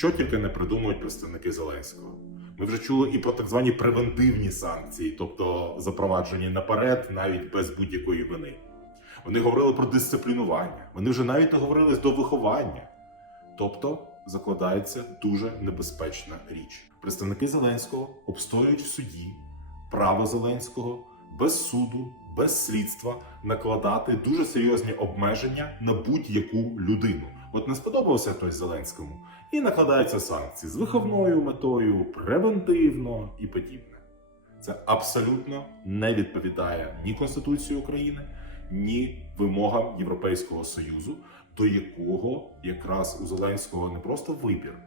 що тільки не придумують представники Зеленського. Ми вже чули і про так звані превентивні санкції, тобто запроваджені наперед, навіть без будь-якої вини. Вони говорили про дисциплінування. Вони вже навіть не говорили до виховання. Тобто закладається дуже небезпечна річ. Представники Зеленського обстоюють в суді право Зеленського без суду, без слідства накладати дуже серйозні обмеження на будь-яку людину. От не сподобався хтось Зеленському, і накладаються санкції з виховною метою, превентивно і подібне. Це абсолютно не відповідає ні Конституції України, ні вимогам Європейського Союзу, до якого якраз у Зеленського не просто вибір,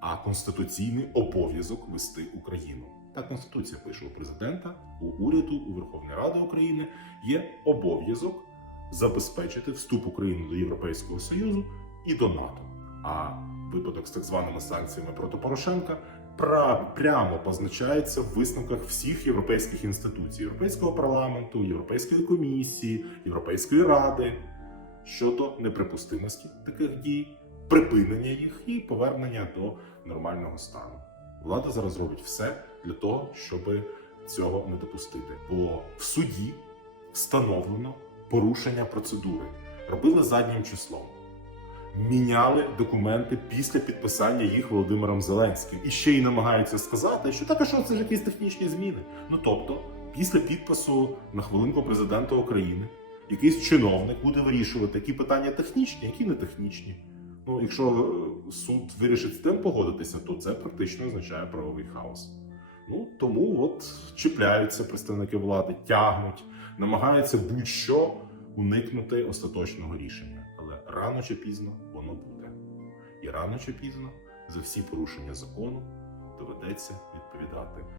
а конституційний обов'язок вести Україну. Так Конституція пише у президента, у уряду, у Верховної Ради України є обов'язок забезпечити вступ України до Європейського Союзу і до НАТО. А випадок з так званими санкціями проти Порошенка прямо позначається в висновках всіх європейських інституцій: Європейського парламенту, Європейської комісії, Європейської ради щодо неприпустимості таких дій, припинення їх і повернення до нормального стану. Влада зараз робить все для того, щоб цього не допустити. Бо в суді встановлено порушення процедури, робили заднім числом. Міняли документи після підписання їх Володимиром Зеленським і ще й намагаються сказати, що так, а що це ж якісь технічні зміни. Ну тобто, після підпису на хвилинку президента України якийсь чиновник буде вирішувати, які питання технічні, які не технічні. Ну, якщо е, суд вирішить з тим погодитися, то це практично означає правовий хаос. Ну тому от чіпляються представники влади, тягнуть, намагаються будь-що уникнути остаточного рішення. Але рано чи пізно воно буде. І рано чи пізно за всі порушення закону доведеться відповідати.